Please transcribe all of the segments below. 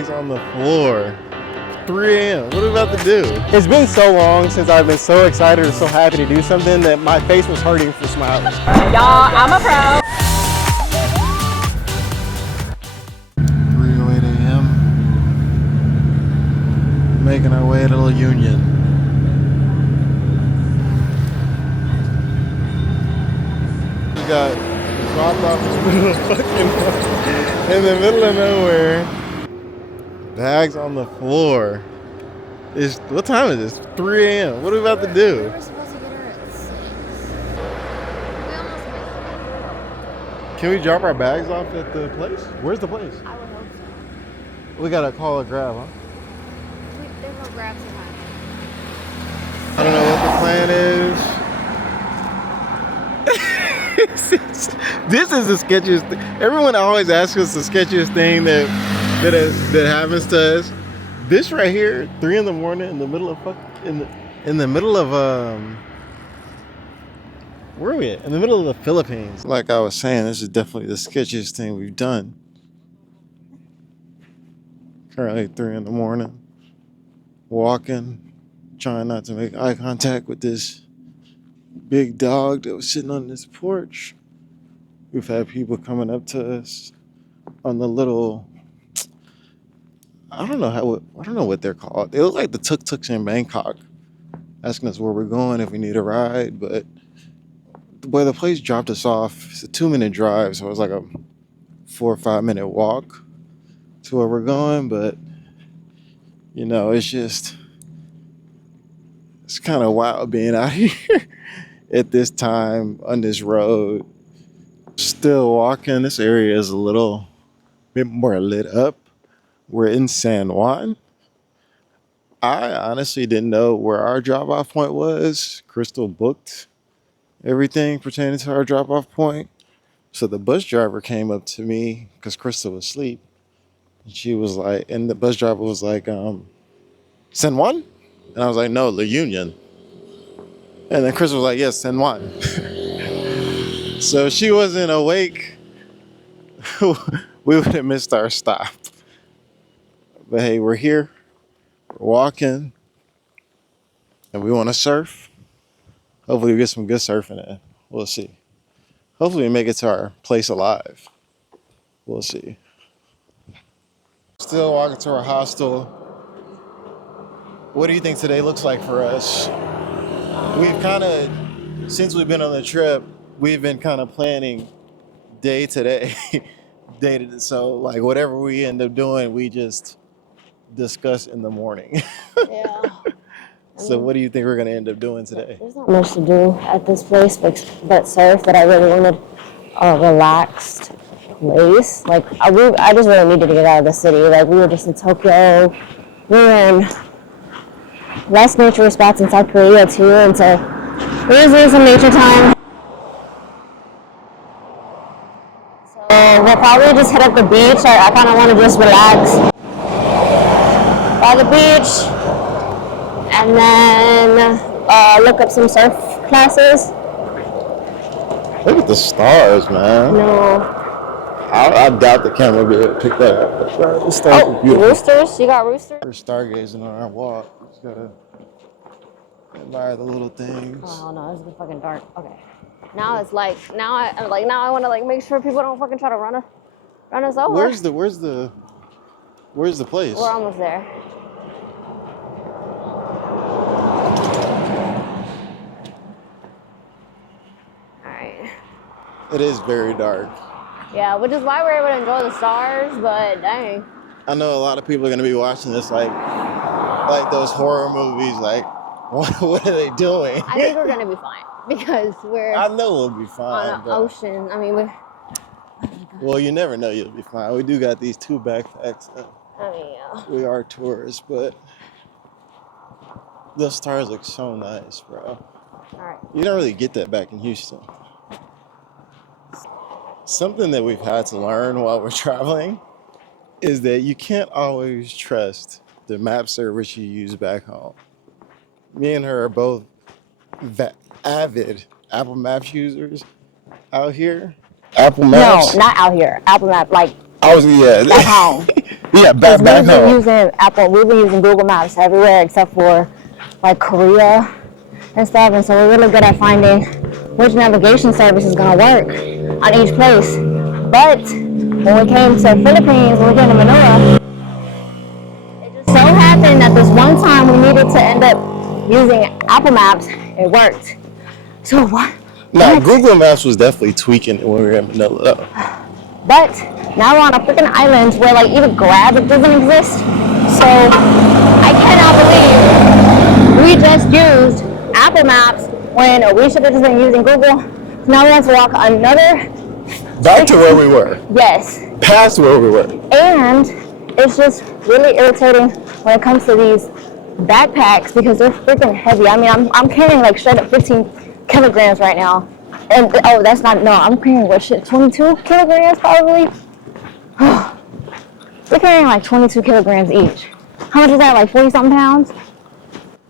Bags on the floor. 3 a.m. What are we about to do? It's been so long since I've been so excited or so happy to do something that my face was hurting for smiles. Y'all, I'm a pro. 3:08 a.m. Making our way to Launion. We got dropped off in the middle of nowhere. Bags on the floor. What time is this? 3 a.m. What are we about to do? We were supposed to get her at 6. We almost missed Can we drop our bags off at the place? Where's the place? it. I would hope so. We gotta call a grab, huh? There's no grabs in my I don't know what the plan is. This is the sketchiest thing. Everyone always asks us the sketchiest thing that happens to us. This right here, 3 in the morning, in the middle of where are we at? In the middle of the Philippines. Like I was saying, this is definitely the sketchiest thing we've done. Currently 3 in the morning, walking, trying not to make eye contact with this big dog that was sitting on this porch. We've had people coming up to us on the little, I don't know what they're called. They look like the tuk-tuks in Bangkok, asking us where we're going, if we need a ride. But where the place dropped us off, it's a 2-minute drive, so it was like a 4 or 5 minute walk to where we're going. But you know, it's kind of wild being out here at this time on this road. Still walking. This area is a little bit more lit up. We're in San Juan. I honestly didn't know where our drop-off point was. Crystal booked everything pertaining to our drop-off point. So the bus driver came up to me because Crystal was asleep. And she was like, and the bus driver was like, San Juan? And I was like, no, La Union. And then Crystal was like, yes, San Juan. So she wasn't awake. We would have missed our stop. But hey, we're here, we're walking, and we want to surf. Hopefully we get some good surfing in. We'll see. Hopefully we make it to our place alive. We'll see. Still walking to our hostel. What do you think today looks like for us? We've kind of, since we've been on the trip, we've been kind of planning day to day. So like whatever we end up doing, we just discuss in the morning. Yeah. So what do you think we're going to end up doing today? There's not much to do at this place but surf, but I really wanted a relaxed place. Like, I just really needed to get out of the city. Like, we were just in Tokyo. We were in less nature spots in South Korea, too, and so we just need some nature time. So we'll probably just hit up the beach. I kind of want to just relax by the beach and then look up some surf classes. Look at the stars, man. No. I doubt the camera will be able to pick that up. The stars are beautiful. Roosters? You got roosters? We're stargazing on our walk. Just gotta admire the little things. Oh no, this is fucking dark. Okay. Now it's like now I want to like make sure people don't fucking try to run us over. Where's the place? We're almost there. All right. It is very dark. Yeah, which is why we're able to enjoy the stars, but dang. I know a lot of people are gonna be watching this like those horror movies. Like, what are they doing? I think we're gonna be fine because we're I know we'll be fine. on an ocean. I mean, we're. Well, you never know you'll be fine. We do got these 2 backpacks. I mean, yeah. We are tourists, but those stars look so nice, bro. All right. You don't really get that back in Houston. Something that we've had to learn while we're traveling is that you can't always trust the map service you use back home. Me and her are both avid Apple Maps users out here. Apple Maps? No, not out here. Apple Map, like I was, yeah. back home. Yeah, Because back home. We've been using Google Maps everywhere except for like Korea and stuff, and so we're really good at finding which navigation service is gonna work on each place. But when we came to Philippines, when we came to Manila, it just so happened that this one time we needed to end up using Apple Maps, it worked. So what? Now, But Google Maps was definitely tweaking it when we were in Manila, though. But now we're on a freaking island where like even Grab doesn't exist. So I cannot believe we just used Apple Maps when we should have just been using Google. So now we have to walk another Back to where 60. we were. Yes. Past where we were. And it's just really irritating when it comes to these backpacks because they're freaking heavy. I mean, I'm carrying like straight up 15 kilograms right now. And oh, that's not, no, I'm carrying what shit, 22 kilograms probably? We're carrying like 22 kilograms each. How much is that, like 40 something pounds?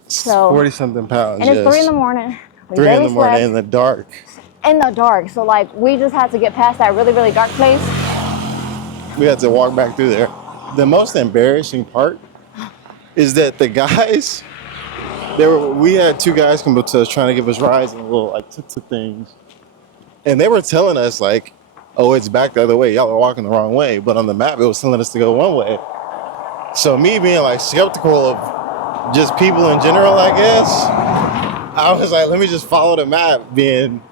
So, 40 something pounds, and it's 3 in yes. the morning. We 3 in barely the morning slept in the dark. in the dark. So like, we just had to get past that really, really dark place. We had to walk back through there. The most embarrassing part is that the guys, we had two guys come up to us trying to give us rides and little like tuk-tuk things. And they were telling us like, oh, it's back the other way. Y'all are walking the wrong way. But on the map, it was telling us to go one way. So me being like skeptical of just people in general, I guess, I was like, let me just follow the map being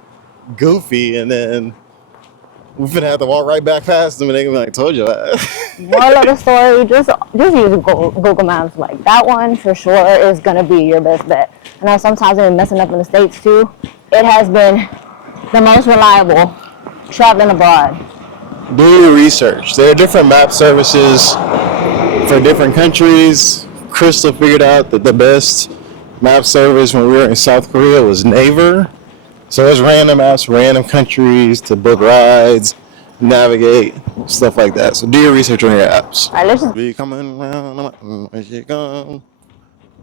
goofy. And then we're gonna have to walk right back past them and they're gonna be like, told you that. Moral of the story, just use Google Maps. Like that one for sure is gonna be your best bet. I know sometimes they've been messing up in the States too. It has been the most reliable traveling abroad. Do your research. There are different map services for different countries. Crystal figured out that the best map service when we were in South Korea was Naver. So it's random apps, random countries to book rides, navigate, stuff like that. So do your research on your apps. All right, let's just Be coming round the mountain as you go.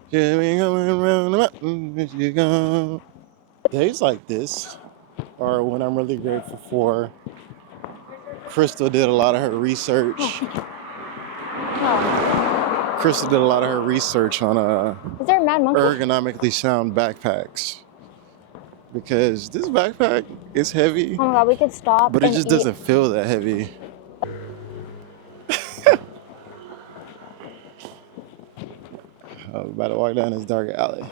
Yeah, we coming round the mountain as you go. Days like this are when I'm really grateful for. Crystal did a lot of her research. Crystal did a lot of her research on Is there a mad monkey? ergonomically sound backpacks because this backpack is heavy, Oh my god, we could stop but it and just eat. doesn't feel that heavy. I'm about to walk down this dark alley.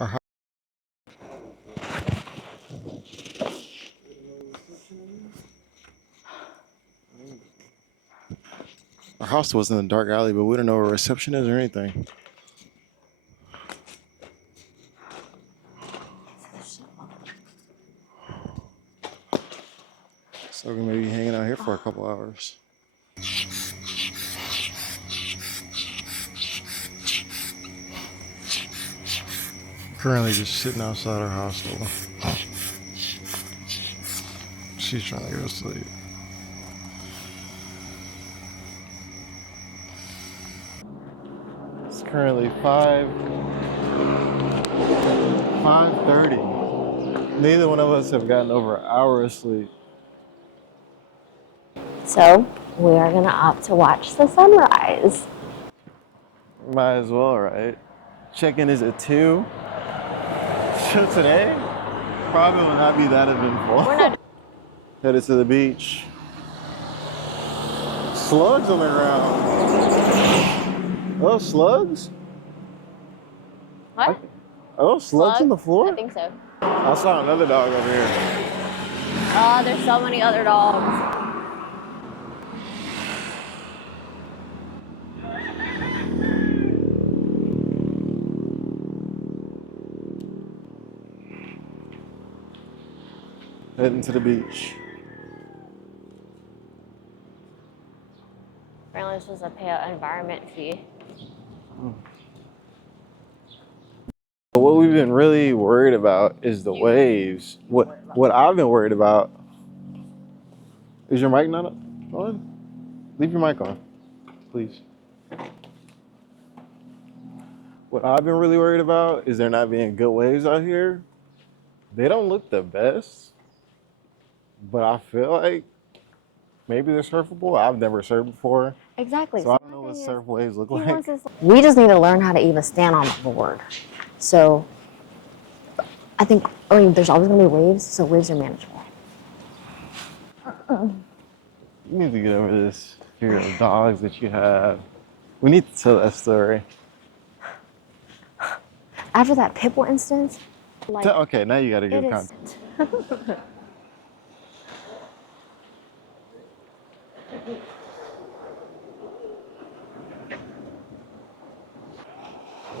Our, ho- our hostel was in a dark alley, but we don't know where reception is or anything. So we may be hanging out here for a couple hours. Currently just sitting outside our hostel. She's trying to go to sleep. It's currently 5:30. Neither one of us have gotten over an hour of sleep. So we are gonna opt to watch the sunrise. Might as well, right? Check-in is at 2. So today probably will not be that eventful. We're not. Headed to the beach. Slugs on the ground. Oh, slugs? What? Oh, slugs on the floor? I think so. I saw another dog over here. Oh, there's so many other dogs. Heading to the beach. Apparently, this was a pay an environment fee. But what we've been really worried about is the waves. What I've been worried about is your mic not on? Leave your mic on, please. What I've been really worried about is there not being good waves out here. They don't look the best. but I feel like maybe they're surfable. I've never surfed before, Exactly. so I So don't my know what thing is, surf waves look he wants like. us. We just need to learn how to even stand on the board. So I think, I mean, there's always gonna be waves, so waves are manageable. You need to get over this fear of dogs that you have. We need to tell that story. After that pit bull instance, like, Okay, now you got to it give is. context.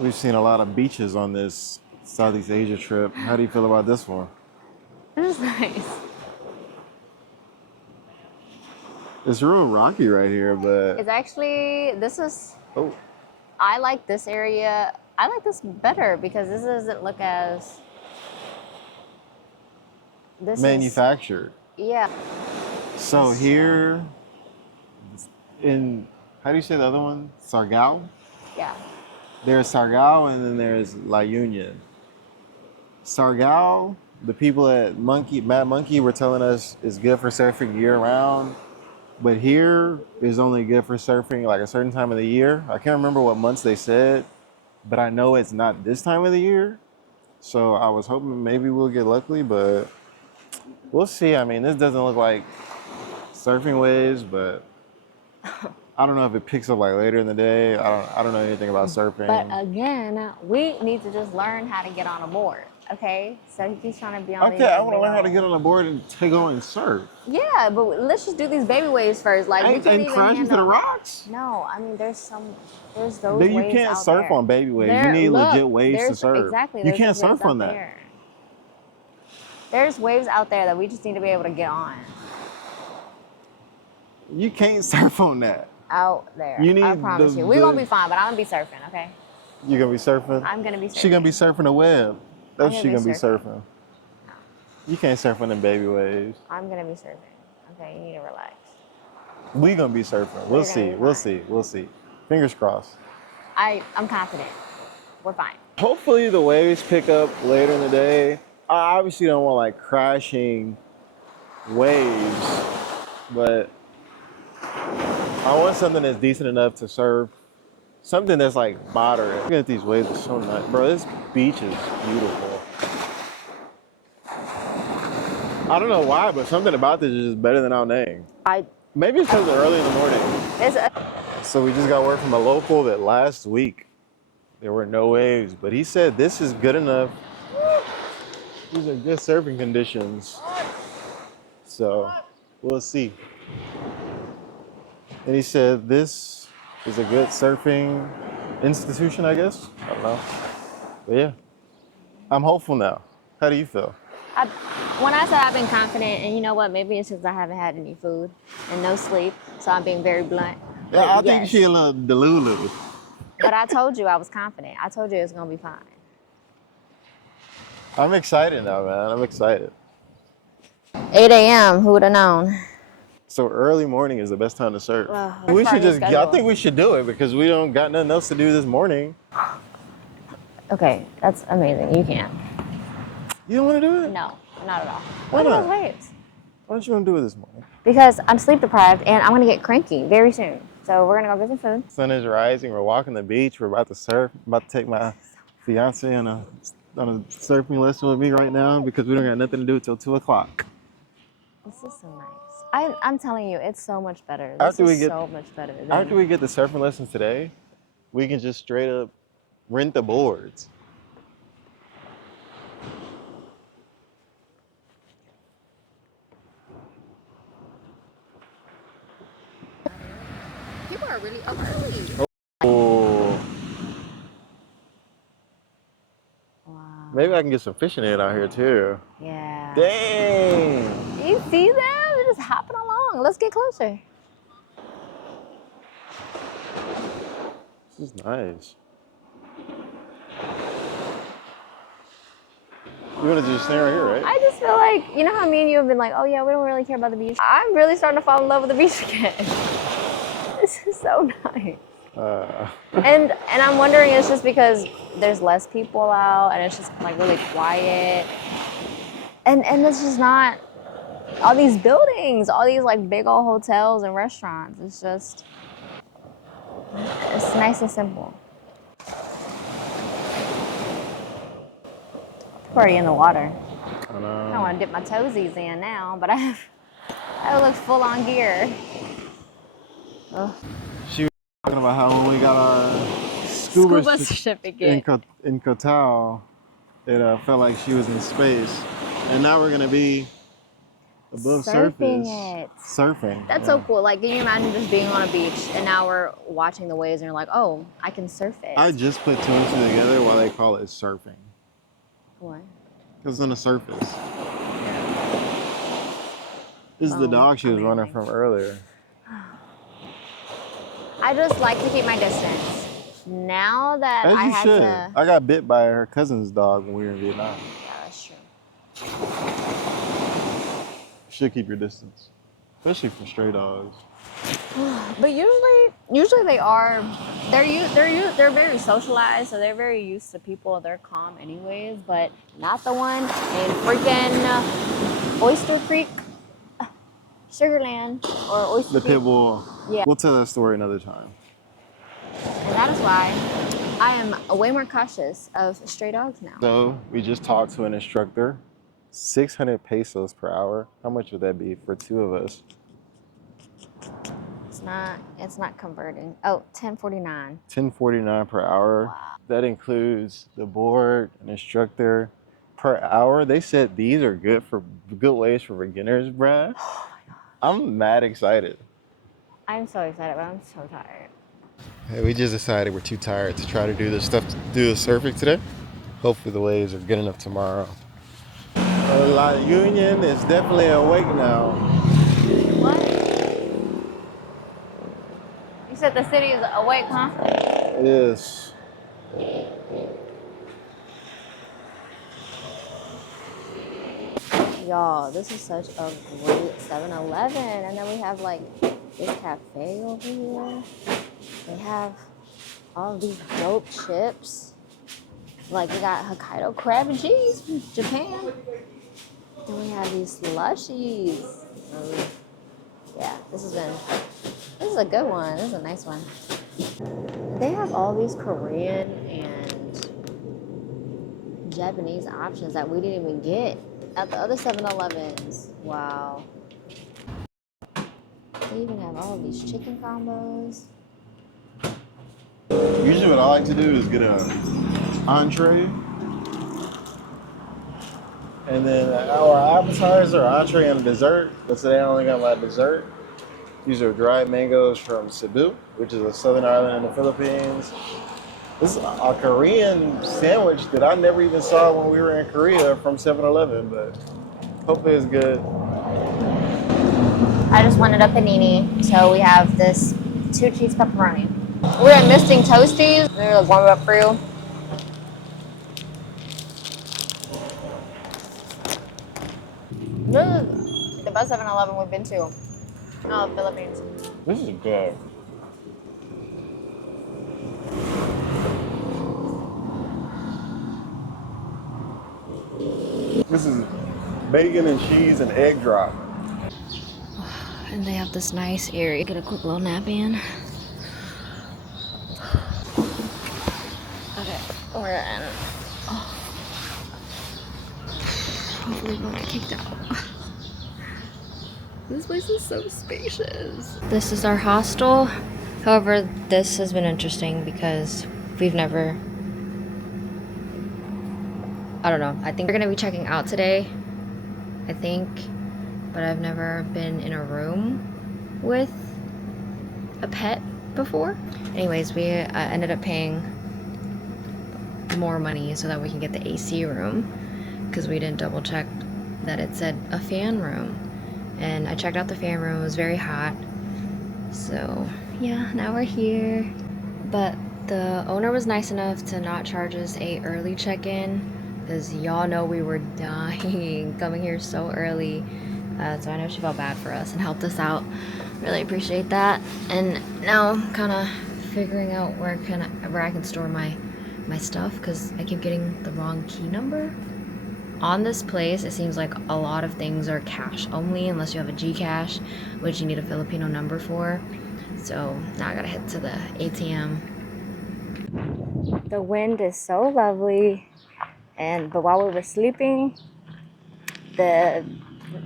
We've seen a lot of beaches on this Southeast Asia trip. How do you feel about this one? This is nice. It's real rocky right here, but It's actually, this is, oh, I like this area. I like this better because this doesn't look as, this is, manufactured. yeah. So here in, how do you say the other one? Sargao? Yeah. There's Sargao and then there's La Union. Sargao, the people at Mad Monkey were telling us is good for surfing year round, but here is only good for surfing like a certain time of the year. I can't remember what months they said, but I know it's not this time of the year. So I was hoping maybe we'll get lucky, but we'll see. I mean, this doesn't look like surfing waves, but I don't know if it picks up like later in the day. I don't know anything about But surfing. again, we need to just learn how to get on a board, okay? So he keeps trying to be on these Okay, I like, want to big learn how to get old- on a board and take on and surf. Yeah, but let's just do these baby waves first. Like we can't And even crash into the handle. rocks. No, I mean there's those But you waves can't out surf there. on baby waves. You There, need look, legit waves to there's surf. exactly You there's can't those waves surf on out that. there. There's waves out there that we just need to be able to get on. You can't surf on that. Out there. You I need promise you. We're gonna be fine, but I'm gonna be surfing, okay? You're gonna be surfing. I'm gonna be surfing. She gonna be surfing the web. I'm That's she gonna be surfing. No, You can't surf on them baby waves. I'm gonna be surfing. Okay, you need to relax. We gonna be surfing. We'll We're gonna see. be We'll fine. see. We'll see. Fingers crossed. I'm confident. We're fine. Hopefully the waves pick up later in the day. I obviously don't want like crashing waves, but I want something that's decent enough to surf. Something that's like moderate. Looking at these waves is so nice. Bro, this beach is beautiful. I don't know why, but something about this is just better than our name. Maybe it's because it's early in the morning. So we just got word from a local that last week there were no waves, but he said this is good enough. These are good surfing conditions. So we'll see. And he said this is a good surfing institution, I guess. I don't know. But yeah, I'm hopeful now. How do you feel? When I said I've been confident, and you know what, maybe it's because I haven't had any food and no sleep, so I'm being very blunt. Yeah, I think yes. she a little delulu. But I told you I was confident. I told you it's gonna be fine. I'm excited now, man. I'm excited. 8 a.m. Who would have known? So early morning is the best time to surf. That's We part should of your just, I schedule. think we should do it because we don't got nothing else to do this morning. Okay, that's amazing. You can. You don't want to do it? No, not at all. Why Look at not? those waves. Why don't you want to do it this morning? Because I'm sleep deprived and I'm gonna get cranky very soon. So we're gonna go get some food. Sun is rising. We're walking the beach. We're about to surf. I'm about to take my fiance on a surfing lesson with me right now because we don't got nothing to do till 2 o'clock. This is so nice. I'm telling you, it's so much better. This After we is get- so much better. Than, After we get the surfing lessons today, we can just straight up rent the boards. people are really up early. Oh, Wow. maybe I can get some fishing in out here too. Yeah. Dang. You see them? They're just hopping along. Let's get closer. This is nice. You want to just stay right here, right? I just feel like, you know how me and you have been like, oh yeah, we don't really care about the beach. I'm really starting to fall in love with the beach again. This is so nice. And I'm wondering it's just because there's less people out and it's just like really quiet. And it's just not all these buildings, all these like big old hotels and restaurants. It's just, it's nice and simple. Already in the water. I don't want to dip my toesies in now, but I look full on gear. Ugh. She was talking about how when we got our Scuba certificate in Kotal, it felt like she was in space. And now we're gonna be above surfing surface. it. Surfing. That's so cool. Like, can you imagine just being on a beach and now we're watching the waves and you're like, oh, I can surf it. I just put two and two together why they call it surfing. What? Because it's on the surface. This is the dog she was running from earlier. I just like to keep my distance. Now that As I you had should. to. I got bit by her cousin's dog when we were in Vietnam. Yeah, that's true. You should keep your distance, especially from stray dogs. But usually they are. They're very socialized, so they're very used to people. They're calm, anyways. But not the one in freaking Oyster Creek, Sugarland, or Oyster The Creek. pit bull. Yeah. We'll tell that story another time. And that is why I am way more cautious of stray dogs now. So we just talked to an instructor. 600 pesos per hour. How much would that be for two of us? It's not converting. Oh, 1049. 10.49 per hour. Wow. That includes the board, an instructor per hour. They said these are good ways for beginners, bruh. Oh my god. I'm mad excited. I'm so excited, but I'm so tired. Hey, we just decided we're too tired to try to do this stuff, to do the surfing today. Hopefully the waves are good enough tomorrow. La Union is definitely awake now. What? You said the city is awake, huh? Yes. Y'all, this is such a great 7-Eleven. And then we have like this cafe over here. They have all these dope chips. Like we got Hokkaido crab and cheese from Japan. Then we have these slushies. Yeah, this is a good one. This is a nice one. They have all these Korean and Japanese options that we didn't even get at the other 7-Elevens. Wow. They even have all of these chicken combos. Usually what I like to do is get an entree. And then our appetizer, entree, and dessert. But today I only got my dessert. These are dried mangoes from Cebu, which is a southern island in the Philippines. This is a Korean sandwich that I never even saw when we were in Korea from 7-Eleven, but hopefully it's good. I just wanted a panini, so we have this 2-cheese pepperoni. We're missing toasties. They're like warm up for you. This is the best 7-Eleven we've been to. Oh, Philippines. This is good. This is bacon and cheese and egg drop. And they have this nice area. Get a quick little nap in. Okay, we're in. Oh. Hopefully we won't get kicked out. This place is so spacious. This is our hostel. However, this has been interesting because we've never... I don't know. I think we're gonna be checking out today. I think. But I've never been in a room with a pet before. Anyways, we ended up paying more money so that we can get the AC room because we didn't double check that it said a fan room. And I checked out the fan room. It was very hot. So yeah, now we're here. But the owner was nice enough to not charge us a early check-in because y'all know we were dying coming here so early. So I know she felt bad for us and helped us out. Really appreciate that. And now I'm kind of figuring out where I can store my stuff because I keep getting the wrong key number on this place, it seems like a lot of things are cash only unless you have a Gcash, which you need a Filipino number for. So now I gotta head to the ATM. The wind is so lovely, but while we were sleeping, it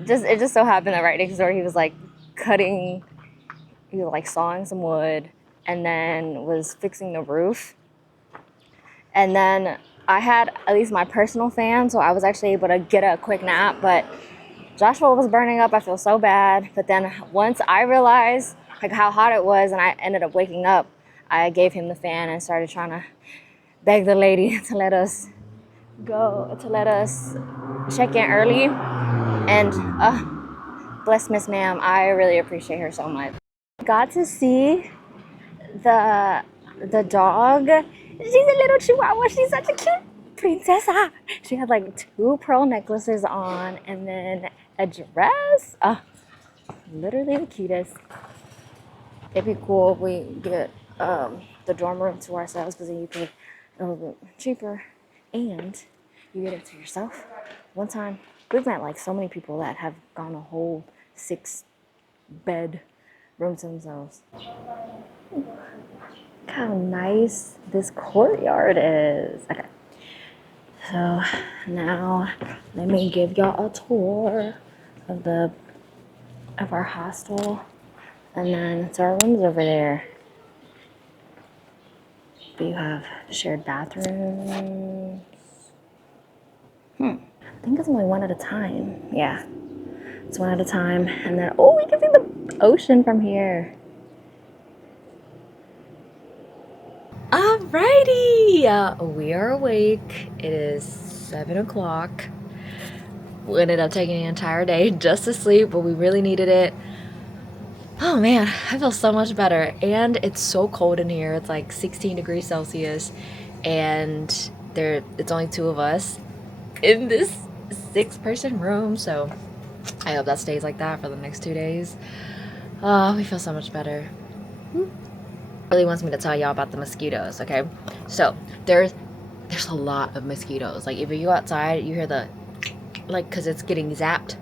just so happened that right next door he was like sawing some wood, and then was fixing the roof. And then I had at least my personal fan, so I was actually able to get a quick nap. But Joshua was burning up. I feel so bad. But then once I realized like how hot it was, and I ended up waking up, I gave him the fan and started trying to beg the lady to let us check in early. And bless Miss Ma'am, I really appreciate her so much. Got to see the dog. She's a little chihuahua. She's such a cute princessa. She had like 2 pearl necklaces on and then a dress. Literally the cutest. It'd be cool if we get the dorm room to ourselves, because then you pay a little bit cheaper and you get it to yourself. One time, we've met like so many people that have gone a whole 6-bed room to themselves. Look how nice this courtyard is. Okay, so now let me give y'all a tour of our hostel, and then it's our rooms over there. You have shared bathrooms. I think it's only one at a time. Yeah, it's one at a time. And then, oh, we can see the ocean from here. Alrighty, we are awake. It is 7 o'clock. We ended up taking an entire day just to sleep, but we really needed it. Oh man, I feel so much better. And it's so cold in here. It's like 16 degrees Celsius, and it's only 2 of us in this 6-person room. So I hope that stays like that for the next 2 days. Oh, we feel so much better. Really wants me to tell y'all about the mosquitoes, okay? So there's a lot of mosquitoes. Like if you go outside, you hear the because it's getting zapped.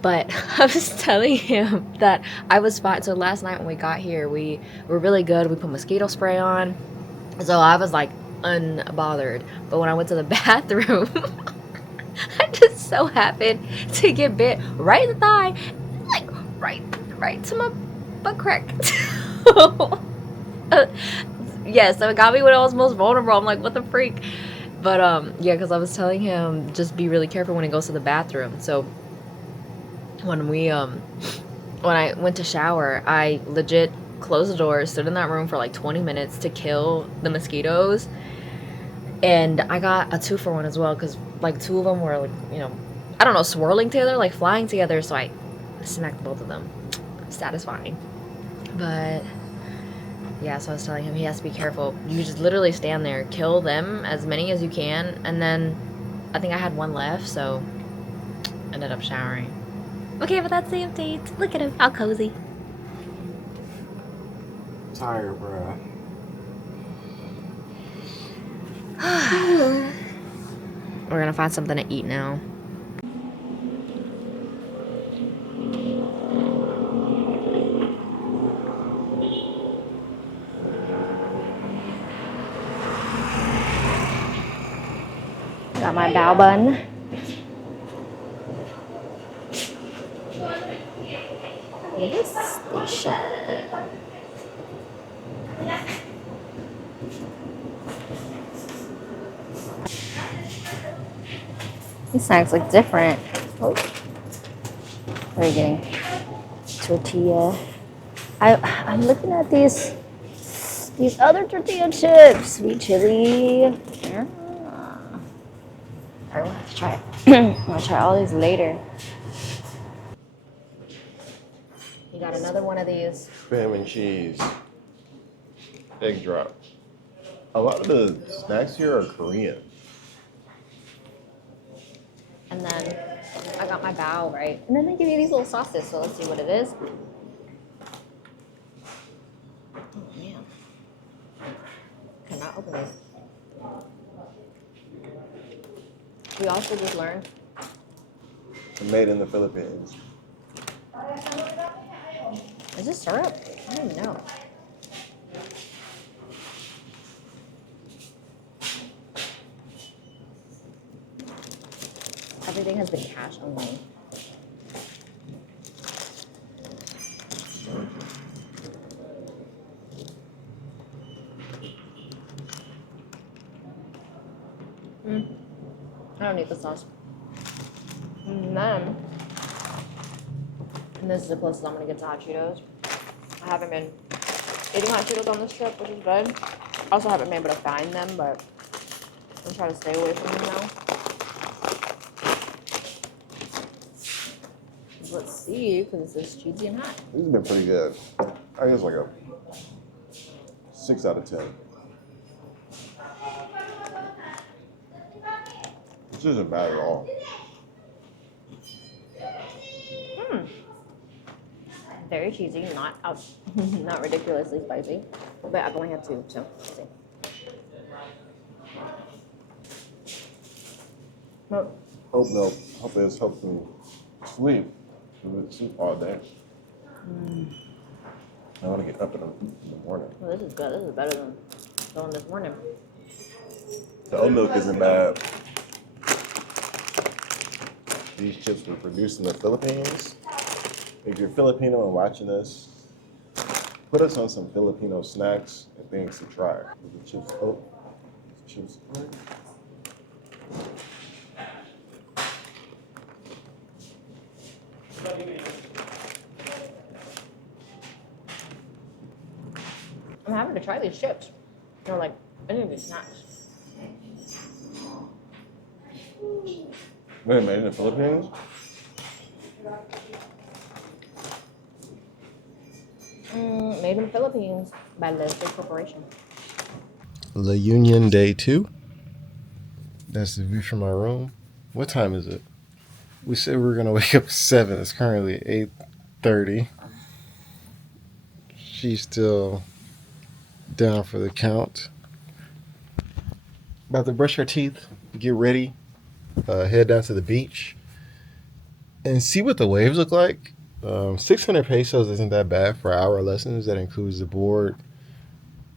But I was telling him that I was fine. So last night when we got here, we were really good. We put mosquito spray on, so I was like unbothered. But when I went to the bathroom, I just so happened to get bit right in the thigh, like right to my butt crack. Yeah, so it got me when I was most vulnerable. I'm like, what the freak? But yeah, because I was telling him just be really careful when he goes to the bathroom. So when I went to shower, I legit closed the door, stood in that room for like 20 minutes to kill the mosquitoes, and I got a 2-for-1 as well, because like 2 of them were like, I don't know, swirling together, like flying together, so I smacked both of them. Satisfying. But yeah, so I was telling him he has to be careful. You just literally stand there, kill them, as many as you can, and then I think I had 1 left, so ended up showering. Okay, but that's the update. Look at him, how cozy. Tired, bruh. We're gonna find something to eat now. Got my bao bun. This station. These snacks look different. Oh, what are you getting? Tortilla. I'm looking at these other tortilla chips. Sweet chili. I will have to try it. I'm gonna try all these later. You got another one of these. Spam and cheese. Egg drop. A lot of the snacks here are Korean. And then I got my bao, right? And then they give you these little sauces, so let's see what it is. Oh man. Cannot open this. We also just learned. Made in the Philippines. Is this syrup? I don't even know. Everything has been cash only. I don't need the sauce. And then, and this is the closest I'm gonna get to hot Cheetos. I haven't been eating hot Cheetos on this trip, which is good. I also haven't been able to find them, but I'm trying to stay away from them now. Let's see, because it says cheesy and hot. These have been pretty good. I guess like a 6 out of 10. This isn't bad at all. Very cheesy, not ridiculously spicy. But I've only had 2, so let's see. Well, Hope this helps me sleep. Sleep all day. I want to get up in the morning. well, this is good. This is better than the one this morning. The oat milk isn't bad. These chips were produced in the Philippines. If you're Filipino and watching this, put us on some Filipino snacks and things to try. The chips, chips. I'm having to try these chips. They're like any of these snacks. Wait, made in the Philippines? Made in the Philippines by Leslie Corporation. Launion Day 2. That's the view from my room. What time is it? We said we were gonna wake up at 7. It's currently 8:30. She's still down for the count. About to brush her teeth, get ready, head down to the beach, and see what the waves look like. 600 pesos isn't that bad for hour lessons. That includes the board.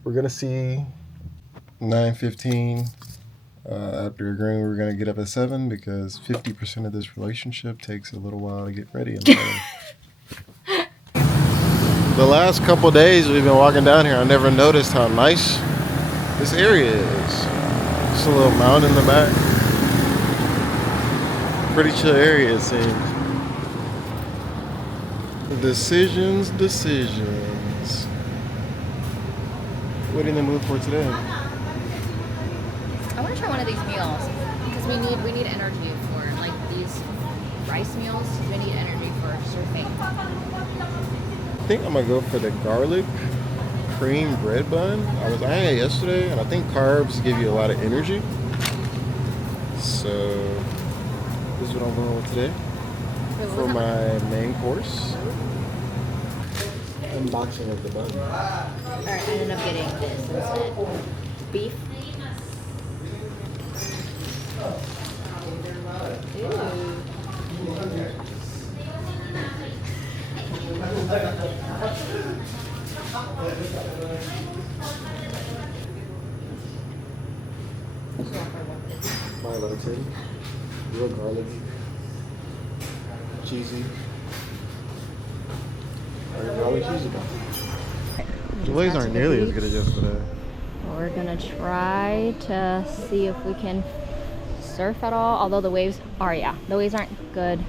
We're gonna see 9:15. After agreeing we were gonna get up at 7 because 50% of this relationship takes a little while to get ready. The last couple days we've been walking down here, I never noticed how nice this area is. Just a little mountain in the back. Pretty chill area, it seems. Decisions. What are you in the mood for today? I want to try one of these meals because we need energy for like these rice meals. We need energy for surfing. I think I'm gonna go for the garlic cream bread bun. I had it yesterday, and I think carbs give you a lot of energy. So this is what I'm going with today for my main course. Unboxing of the bun. Alright, I ended up getting this instead. Beef. Milo tin, real garlic, cheesy. Garlic cheesy bun. The waves aren't nearly as good as yesterday. We're gonna try to see if we can surf at all. Although the waves aren't good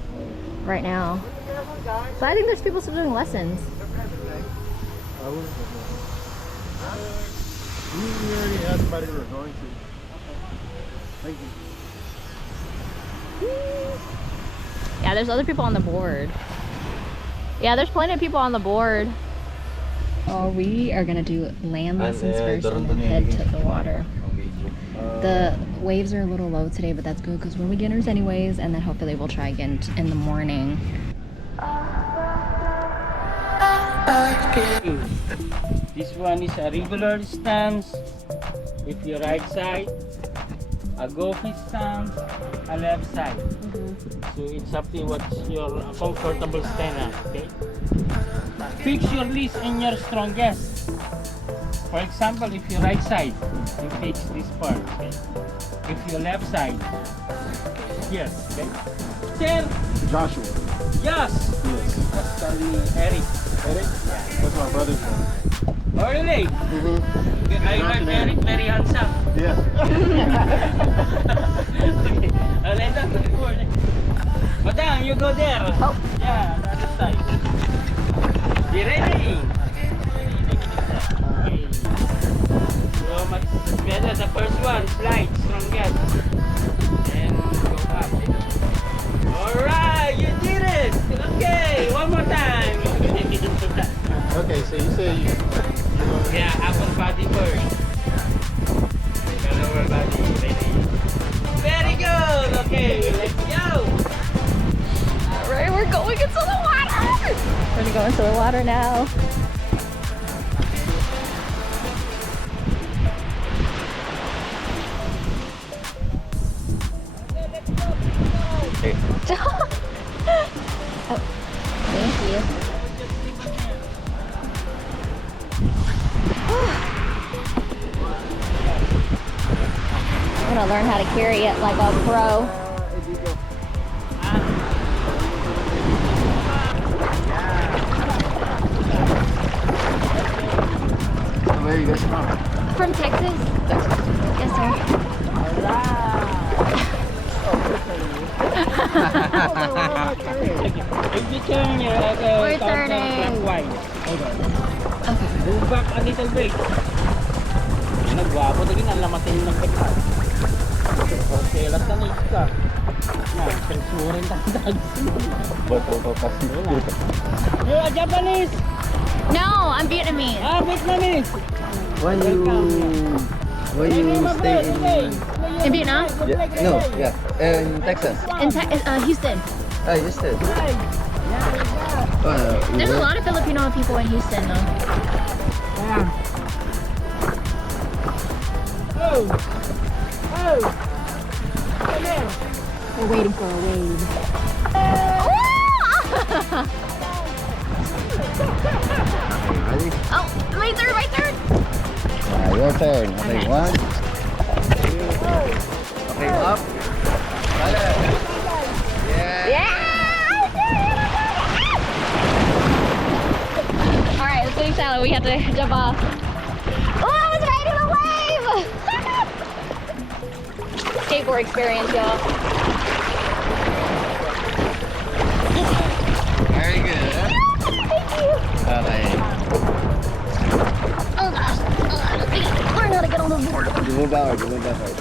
right now. But I think there's people still doing lessons. We already asked somebody we were going to. Thank you. Yeah, there's other people on the board. Yeah, there's plenty of people on the board. Oh, we are gonna do land lessons first and then head to the water. The waves are a little low today, but that's good because we're beginners anyways, and then hopefully we'll try again in the morning. This one is a regular stance with your right side. A go fish sound, a left side. So it's up to you what's your comfortable stand at, okay? Fix your least and your strongest. For example, if your right side, you fix this part, okay? If your left side, here, okay? Sir, Joshua. yes! Yes. That's called me Eric. Eric? That's my brother's name. Oh, really? I heard Eric very handsome. Yeah. Okay, let them record. Madam, you go there. Oh. Yeah, the other side. Be ready. Okay. So much better. The first one, slide, strongest. Then go up. Alright, you did it. Okay, one more time. Okay, so you say you Yeah, upper body first. Then lower body. Ready? Very good. Okay, let's go. Alright, we're going into the water! We're gonna go into the water now. Oh, thank you. I'm gonna learn how to carry it like a pro. where you guys from? From Texas? Yes, sir. If you turn your We're turning. clockwise. Hold on. Move back a little bit. Nagwapo na rin ang lamatin ng pekal. Okay, lang na ka. Yan, press mo rin tagdag. You're a Japanese! No, I'm Vietnamese. Ah, Vietnamese! When you stay In Vietnam? in Texas. In Houston. Houston. There's a lot of Filipino people in Houston, though. Yeah. Oh! Oh! Come here! We're waiting for a wave. Ready? Oh, my turn! Your turn. Okay, Okay. 1, 2, okay, up. Yeah. Yeah! Alright, it's getting shallow. We have to jump off. Oh, I was riding a wave! Skateboard experience, y'all. Very good. Thank you! Okay. Oh gosh, learn how to get on the board. Move backward, move backward.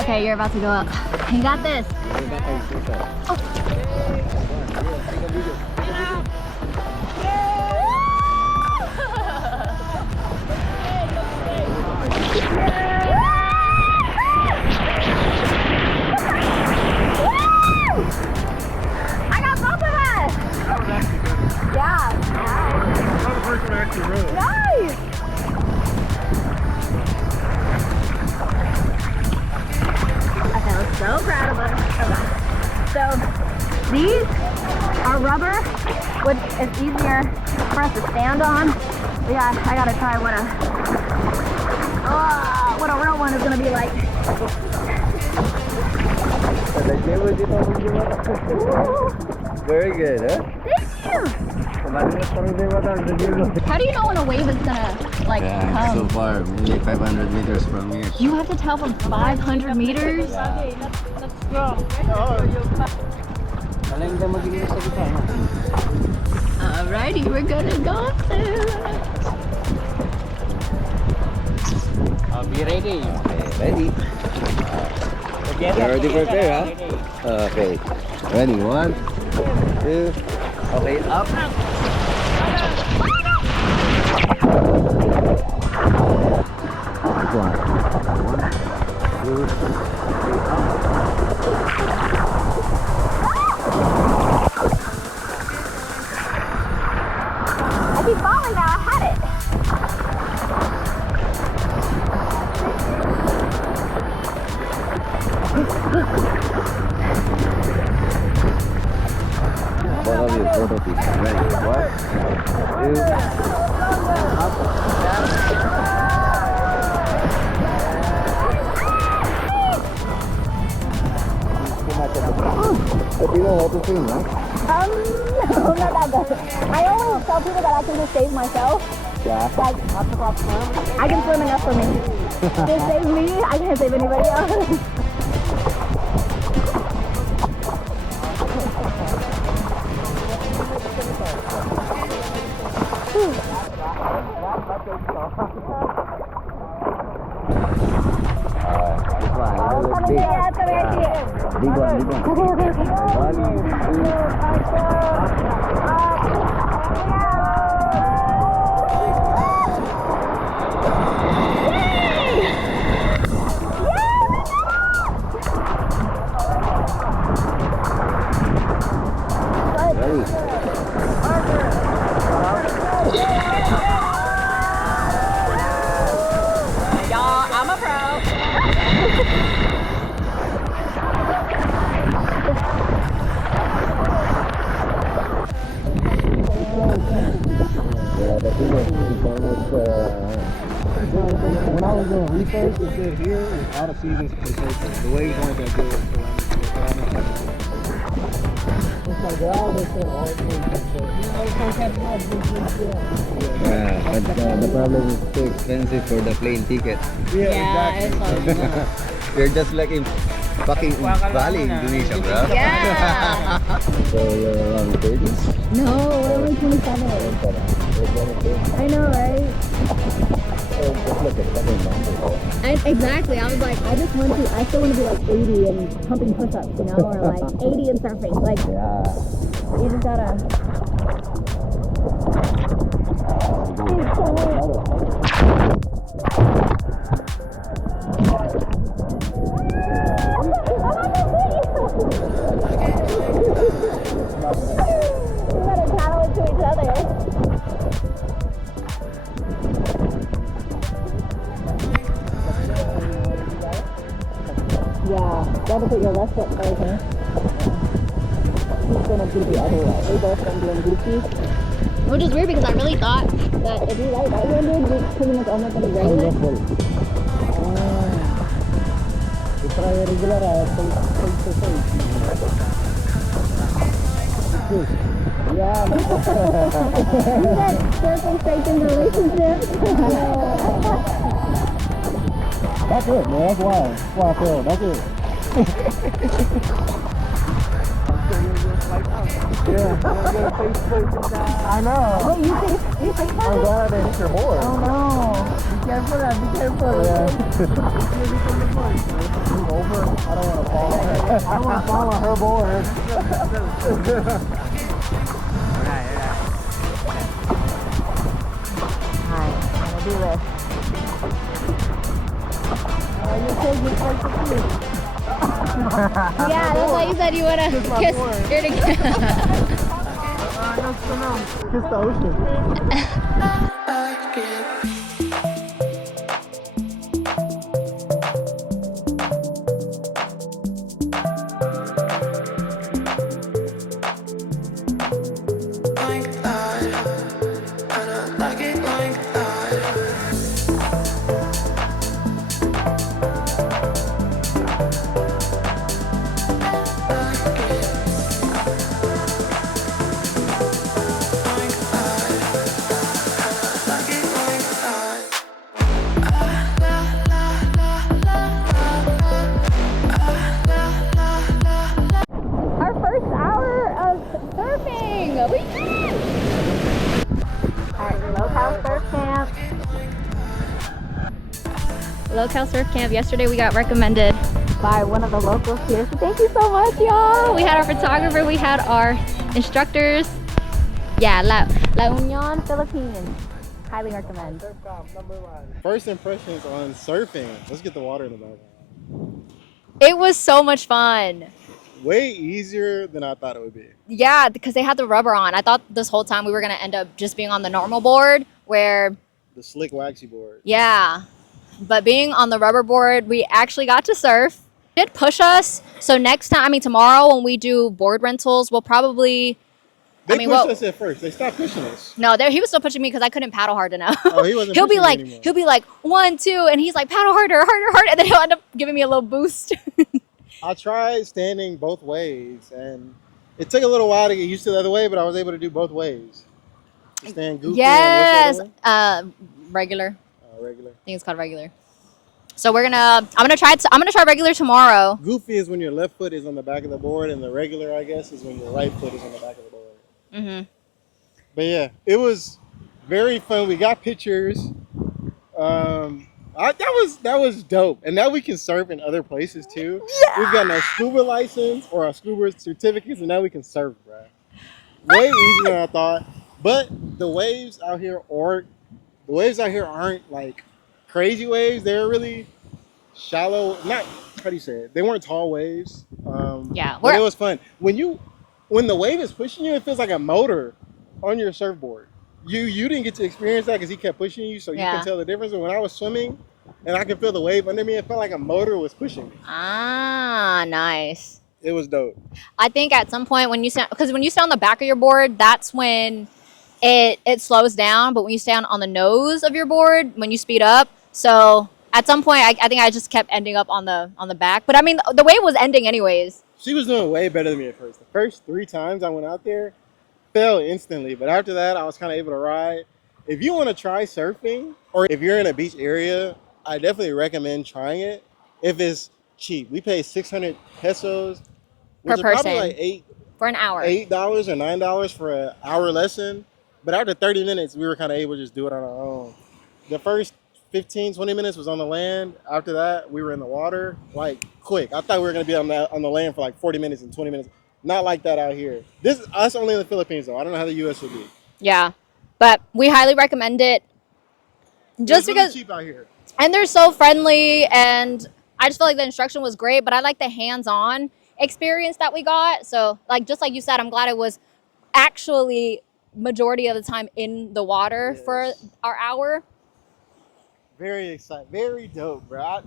Okay, you're about to go up. You got this. Move backward, I got both of us! Yeah. Nice! Okay, I'm so proud of us. Okay. So, these are rubber, which is easier for us to stand on. But yeah, I gotta try what a real one is gonna be like. Very good, huh? Thank you! How do you know when a wave is gonna like Yeah, so come? far, only 500 meters from here. You have to tell them 500 meters? Alrighty, we're gonna go through. Be ready. Okay, ready? Together, You're already together, prepared, ready. Okay. Ready? 1, 2, okay, up. One, 2, 3, up. I keep falling now, I had it. 40. Ready? 1, 2, up, but you know how to swim, right? No, not that good. I always tell people that I can just save myself. Yeah. Like, I can swim enough for me. Just save me, I can't save anybody else. This one, a little bit big. Yeah. Big one, big one. Okay. 1, 2, 3. Ready? Y'all, I'm a pro. Yeah, the thing is almost, when I was doing research, it said here is out of season for surfing. The way you're going to do it. Yeah, but the problem is too expensive for the plane ticket. Yeah, it's You're just like in fucking Bali, Indonesia, bro. Yeah. So you're around 30s? No, we're only 27. I know, right? Just look at fucking numbers. Exactly. I was like, I still want to be like 80 and pumping push-ups, you know, or like 80 and surfing. Like, Yeah. you just gotta. We gotta paddle into each other. Yeah, you gotta put your left foot first, huh? He's gonna do the other way. We both gonna do goofy. Which is weird because I really thought that if you like right-handed, you're pretty much almost gonna be regular. Try regular, face to face. Yeah. You said surfing strengthens relationships. That's it, man. That's why. That's why I failed. That's it. Yeah. I know. Wait, you think I'm glad I didn't hit your board. Oh no. Be careful now, be careful. Move over. I don't want to fall on her. I don't want to fall on her board. Alright, I'm gonna do this. Yeah, that's why you said you wanna kiss here together. Kiss the ocean. Our first hour of surfing! We did it! Alright, Lokal Surf Camp. Lokal Surf Camp. Yesterday we got recommended by one of the locals here. So thank you so much, y'all! We had our photographer, we had our instructors. Yeah, launion, Philippines. Highly recommend. First impressions on surfing. Let's get the water in the background. It was so much fun. Way easier than I thought it would be. Yeah, because they had the rubber on. I thought this whole time we were gonna end up just being on the normal board where, The slick waxy board. yeah. But being on the rubber board, we actually got to surf. It did push us. So next time, tomorrow when we do board rentals, we'll probably They I mean, pushed well, us at first. They stopped pushing us. no, he was still pushing me because I couldn't paddle hard enough. Oh, he wasn't he'll be pushing you like, anymore. he'll be like 1, 2, and he's like paddle harder, harder, harder, and then he'll end up giving me a little boost. I tried standing both ways, and it took a little while to get used to the other way, but I was able to do both ways. Stand goofy Yes, and what's the other one? regular. Regular. I think it's called regular. So I'm gonna try regular tomorrow. Goofy is when your left foot is on the back of the board, and the regular, I guess, is when your right foot is on the back of the board. Mm-hmm. But yeah, it was very fun. We got pictures. That was dope. And now we can surf in other places too. Yeah. We've got our scuba license or our scuba certificates, and now we can surf, bro. Way easier than I thought. But the waves out here aren't like crazy waves. They're really shallow. Not how do you say it? They weren't tall waves. Yeah, but it was fun. When the wave is pushing you, it feels like a motor on your surfboard. You didn't get to experience that because he kept pushing you, so you can tell the difference. But when I was swimming and I could feel the wave under me, it felt like a motor was pushing me. Ah, nice. It was dope. I think at some point when you stand on the back of your board, that's when it slows down. But when you stand on the nose of your board, when you speed up, so at some point I think I just kept ending up on the back. But I mean, the wave was ending anyways. She was doing way better than me at first. The first 3 times I went out there, fell instantly. But after that, I was kind of able to ride. If you want to try surfing, or if you're in a beach area, I definitely recommend trying it. If it's cheap, we pay 600 pesos Per which is person. probably like For an hour. $8 or $9 for an hour lesson. But after 30 minutes, we were kind of able to just do it on our own. The first 15, 20 minutes was on the land. After that, we were in the water, like quick. I thought we were going to be on the land for like 40 minutes and 20 minutes. Not like that out here. This is us only in the Philippines, though. I don't know how the U.S. would be. Yeah, but we highly recommend it. Just really because, cheap out here. And they're so friendly, and I just felt like the instruction was great. But I like the hands-on experience that we got. So, like just like you said, I'm glad it was actually majority of the time in the water for our hour. Very excited, very dope, bro.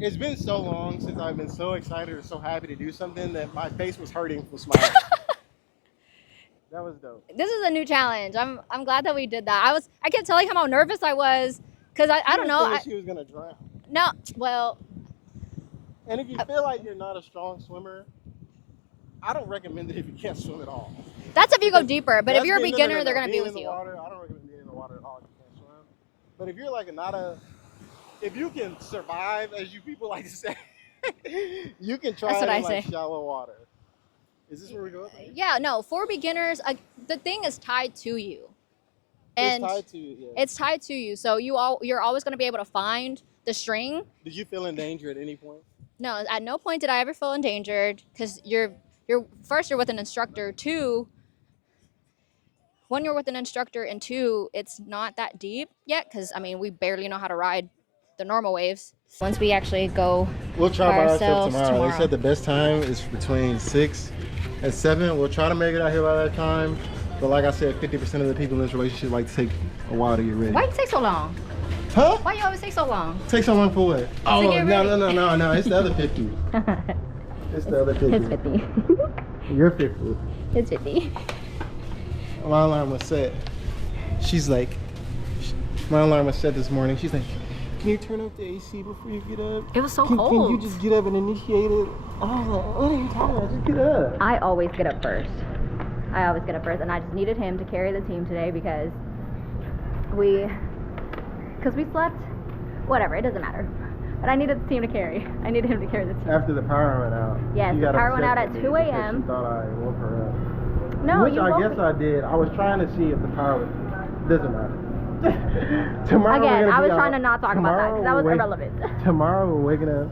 It's been so long since I've been so excited or so happy to do something that my face was hurting from smiling. That was dope. This is a new challenge. I'm glad that we did that. I kept telling him how nervous I was because I don't know. She was gonna drown. No, well. And if you feel like you're not a strong swimmer, I don't recommend it if you can't swim at all. That's if you go deeper, but if you're a beginner, no. they're gonna be Being with in the you. Water, I don't recommend being in the water at all if you can't swim. But if you're like if you can survive, as you people like to say, you can try it in like shallow water. Is this where we go? Yeah, no, for beginners, the thing is tied to you. And it's tied to you. Yeah. It's tied to you, so you're always going to be able to find the string. Did you feel in danger at any point? No, at no point did I ever feel endangered because you're with an instructor. 2, one, you're with an instructor, and 2, it's not that deep yet because I mean we barely know how to ride the normal waves. Once we actually go, we'll try by ourselves tomorrow. They said the best time is between 6 and 7. We'll try to make it out here by that time. But like I said, 50% of the people in this relationship like to take a while to get ready. Why do you take so long? Huh? Why you always take so long? Take so long for what? Oh, no. It's the other 50. It's the other 50. It's 50. You're 50. It's 50. My alarm was set. My alarm was set this morning. She's like, can you turn off the AC before you get up? It was so cold. Can you just get up and initiate it? Oh, what are you talking about? Just get up. I always get up first. And I just needed him to carry the team today because we slept. Whatever, it doesn't matter. But I needed the team to carry. I needed him to carry the team. After the power went out. Yes, the power went out at 2 a.m. She thought I woke her up. No, Which I guess I did. I was trying to see if the power was. Doesn't matter. Tomorrow again, I was trying to not talk about that because that was irrelevant. Tomorrow we're waking up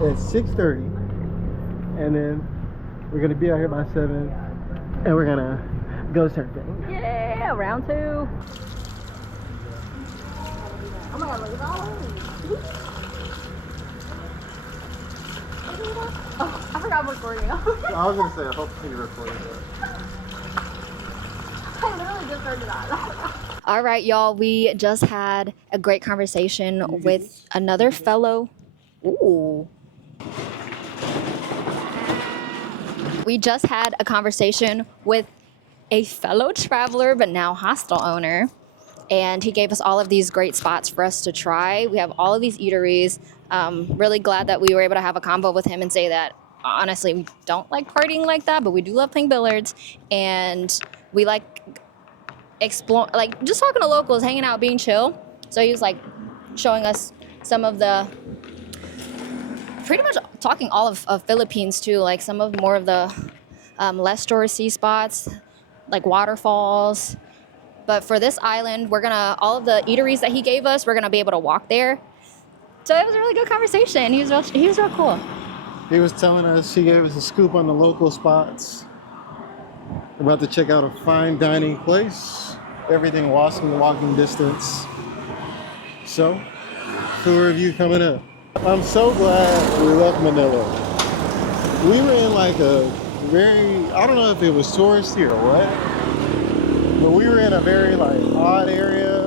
at 6:30, and then we're gonna be out here by 7, and we're gonna go surfing. Yeah, round 2. Oh my God, look at all of these. Oh, I forgot I'm recording. I was gonna say I hope you're recording that. I literally just turned it on. All right, y'all. We just had a great conversation with another fellow. Ooh. We just had a conversation with a fellow traveler, but now hostel owner. And he gave us all of these great spots for us to try. We have all of these eateries. Really glad that we were able to have a combo with him and say that honestly, we don't like partying like that, but we do love playing billiards. And we like explore, like just talking to locals, hanging out, being chill. So he was like showing us some of the, pretty much talking all of Philippines too, like some of more of the less touristy spots, like waterfalls. But for this island, we're gonna, all of the eateries that he gave us, we're gonna be able to walk there. So it was a really good conversation. He was real cool. He was telling us, he gave us a scoop on the local spots. We're about to check out a fine dining place. Everything walking distance. So, tour review coming up. I'm so glad we left Manila. We were in like a very, I don't know if it was touristy or what, but we were in a very like odd area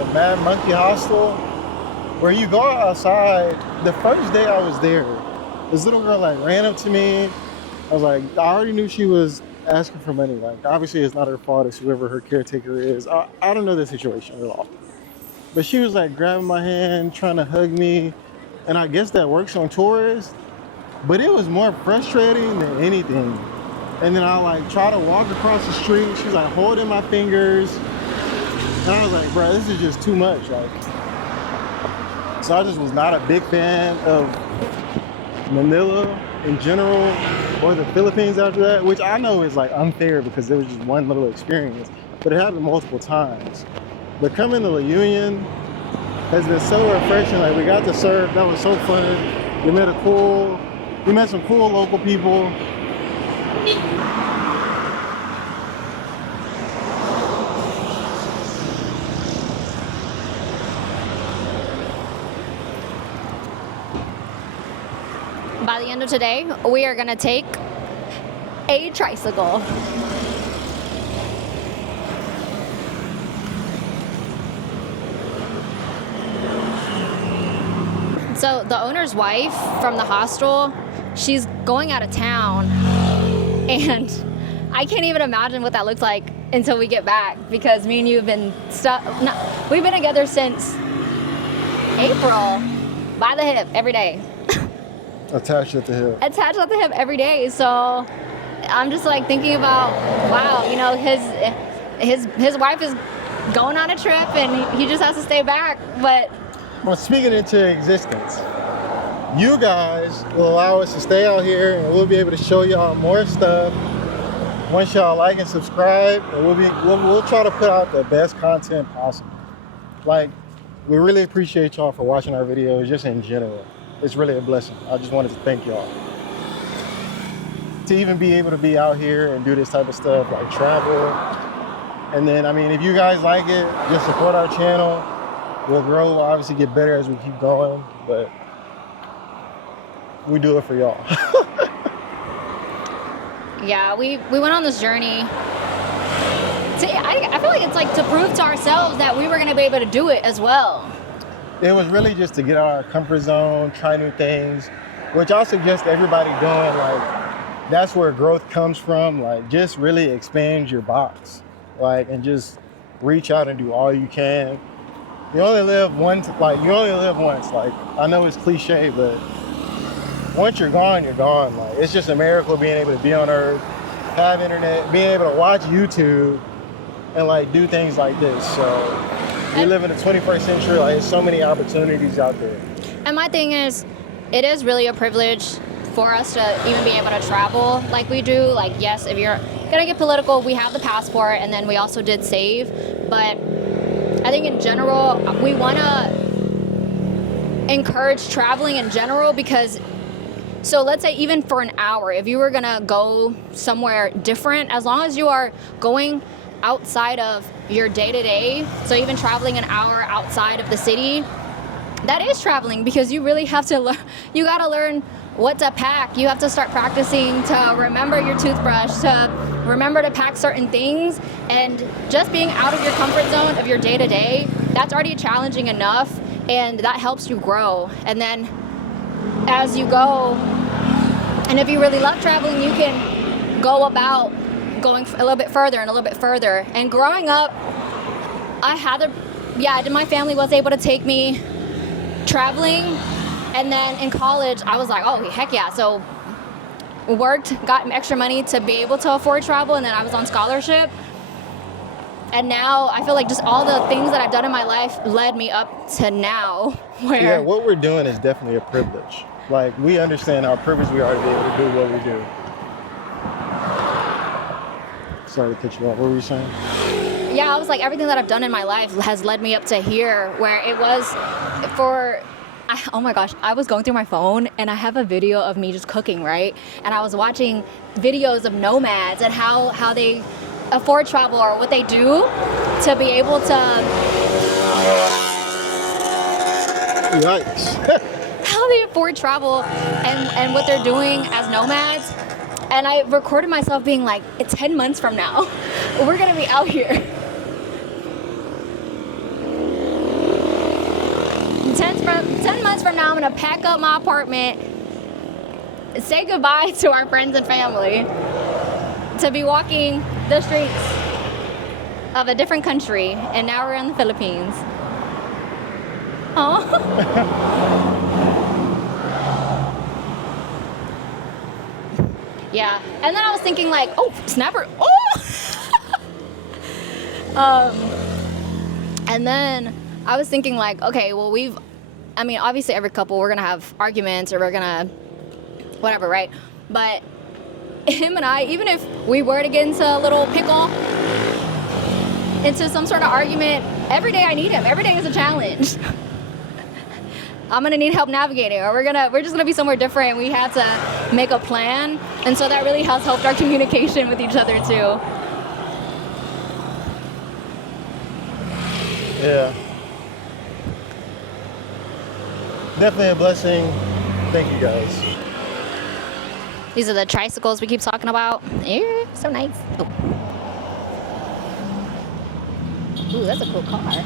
at Mad Monkey Hostel, where you go outside. The first day I was there, this little girl like ran up to me. I was like, I already knew she was asking for money. Like, obviously it's not her fault, it's whoever her caretaker is. I don't know the situation at all. But she was like grabbing my hand, trying to hug me. And I guess that works on tourists, but it was more frustrating than anything. And then I like try to walk across the street. She's like holding my fingers. And I was like, bro, this is just too much. Like, so I just was not a big fan of Manila in general, or the Philippines after that, which I know is like unfair because there was just one little experience, but it happened multiple times. But coming to La Union has been so refreshing. Like, we got to surf, that was so fun. We met some cool local people. By the end of today, we are gonna take a tricycle. So the owner's wife from the hostel, she's going out of town, and I can't even imagine what that looks like until we get back, because me and you have been we've been together since April, by the hip, every day. Attached at the hip. Attached at the hip every day. So I'm just like thinking about, wow, you know, his wife is going on a trip and he just has to stay back. But Well, speaking into existence, you guys will allow us to stay out here, and we'll be able to show y'all more stuff once y'all like and subscribe, and we'll try to put out the best content possible. Like, we really appreciate y'all for watching our videos, just in general. It's really a blessing. I just wanted to thank y'all. To even be able to be out here and do this type of stuff, like travel. And then, I mean, if you guys like it, just support our channel. We'll grow, we'll obviously get better as we keep going, but we do it for y'all. yeah, we went on this journey. I feel like it's like to prove to ourselves that we were gonna be able to do it as well. It was really just to get out of our comfort zone, try new things, which I suggest everybody doing. Like, that's where growth comes from. Like, just really expand your box, like, and just reach out and do all you can. You only live once. Like, I know it's cliche, but once you're gone, you're gone. Like, it's just a miracle being able to be on Earth, have internet, being able to watch YouTube, and like do things like this. So we live in the 21st century. Like, there's so many opportunities out there. And my thing is, it is really a privilege for us to even be able to travel like we do. Like, yes, if you're gonna get political, we have the passport, and then we also did save. But I think in general, we wanna encourage traveling in general, because, so let's say even for an hour, if you were gonna go somewhere different, as long as you are going outside of your day-to-day, so even traveling an hour outside of the city, that is traveling, because you really have to learn, you gotta learn what to pack. You have to start practicing to remember your toothbrush, to remember to pack certain things, and just being out of your comfort zone of your day-to-day, that's already challenging enough, and that helps you grow. And then as you go And if you really love traveling, you can go about going a little bit further and a little bit further. And growing up, my family was able to take me traveling. And then in college, I was like, oh, heck yeah. So worked, got extra money to be able to afford travel, and then I was on scholarship. And now I feel like just all the things that I've done in my life led me up to now where... Yeah, what we're doing is definitely a privilege. Like, we understand how privileged we are to be able to do what we do. Sorry to cut you off. What were you saying? Yeah, I was like, everything that I've done in my life has led me up to here, where it was oh my gosh, I was going through my phone and I have a video of me just cooking, right? And I was watching videos of nomads and how they afford travel or what they do to be able to... Yikes. how they afford travel and what they're doing as nomads. And I recorded myself being like, 10 months from now, we're gonna be out here. 10 months from now, I'm gonna pack up my apartment, say goodbye to our friends and family, to be walking the streets of a different country, and now we're in the Philippines. Oh. Yeah, and then I was thinking like, oh, snapper, and then I was thinking like, okay, well obviously every couple, we're gonna have arguments or we're gonna, whatever, right? But him and I, even if we were to get into a little pickle, into some sort of argument, every day I need him. Every day is a challenge. I'm gonna need help navigating, or we're just gonna be somewhere different. We have to make a plan, and so that really has helped our communication with each other too. Yeah. Definitely a blessing. Thank you guys. These are the tricycles we keep talking about. Yeah, so nice. Oh. Ooh, that's a cool car.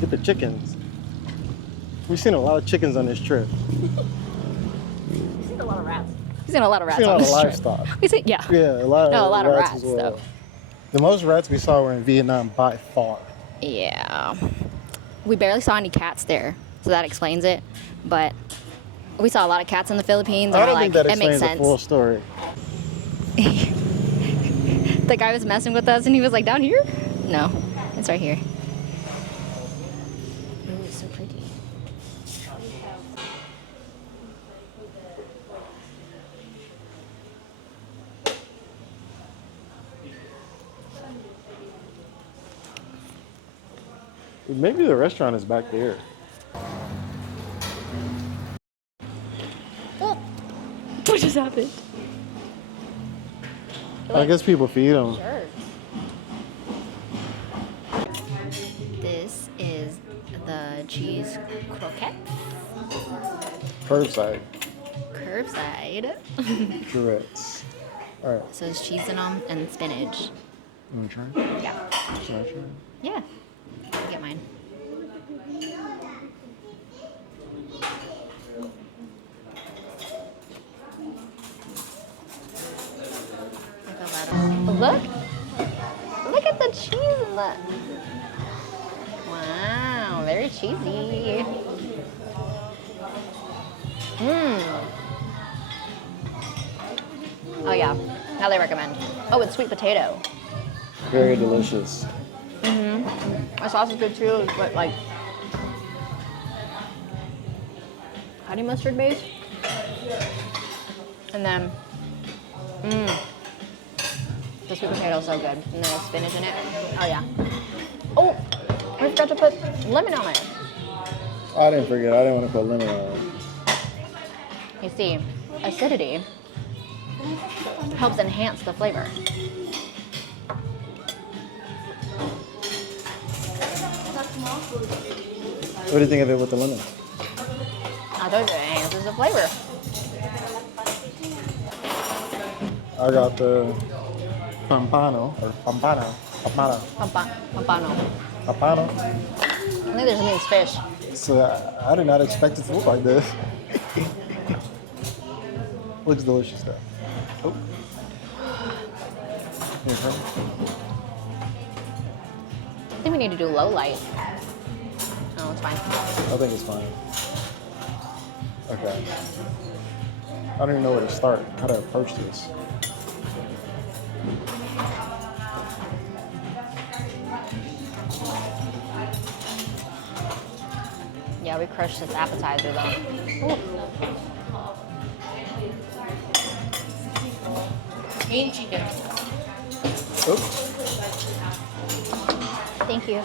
Get the chickens. We've seen a lot of chickens on this trip. We've seen a lot of rats. We've seen a lot of rats We've seen a on lot this of trip. livestock. We see, yeah. Yeah, a lot of rats as well. though. The most rats we saw were in Vietnam by far. Yeah. We barely saw any cats there, so that explains it. But we saw a lot of cats in the Philippines, and I don't think that it makes explains the sense. full story. The guy was messing with us, and he was like, down here? No, it's right here. Ooh, it's so pretty. Maybe the restaurant is back there. Oh, what just happened? I guess people feed them. Sure. This is the cheese croquette. Curbside. Curbside. Correct. All right. So there's cheese in them and spinach. You want to try? Yeah. Should I try? Yeah. I'll get mine. Look at the cheese in that. Wow, very cheesy. Oh yeah, highly recommend. Oh, it's sweet potato. Very delicious. My sauce is good too, but like honey mustard base. And then, the sweet potato is so good. And then the spinach in it. Oh yeah. Oh, I forgot to put lemon on it. I didn't forget. I didn't want to put lemon on it. You see, acidity helps enhance the flavor. What do you think of it with the lemon? I told you it enhances the flavor. I got the pampano or pampano. Pampano. Pampano. I think this means fish. So I did not expect it to look like this. Looks delicious though. Oh. Here, try. I think we need to do low light. Oh, it's fine. I think it's fine. Okay. I don't even know where to start, how to approach this. Yeah, we crushed this appetizer though. Ooh. Green chicken. Oops. Thank you.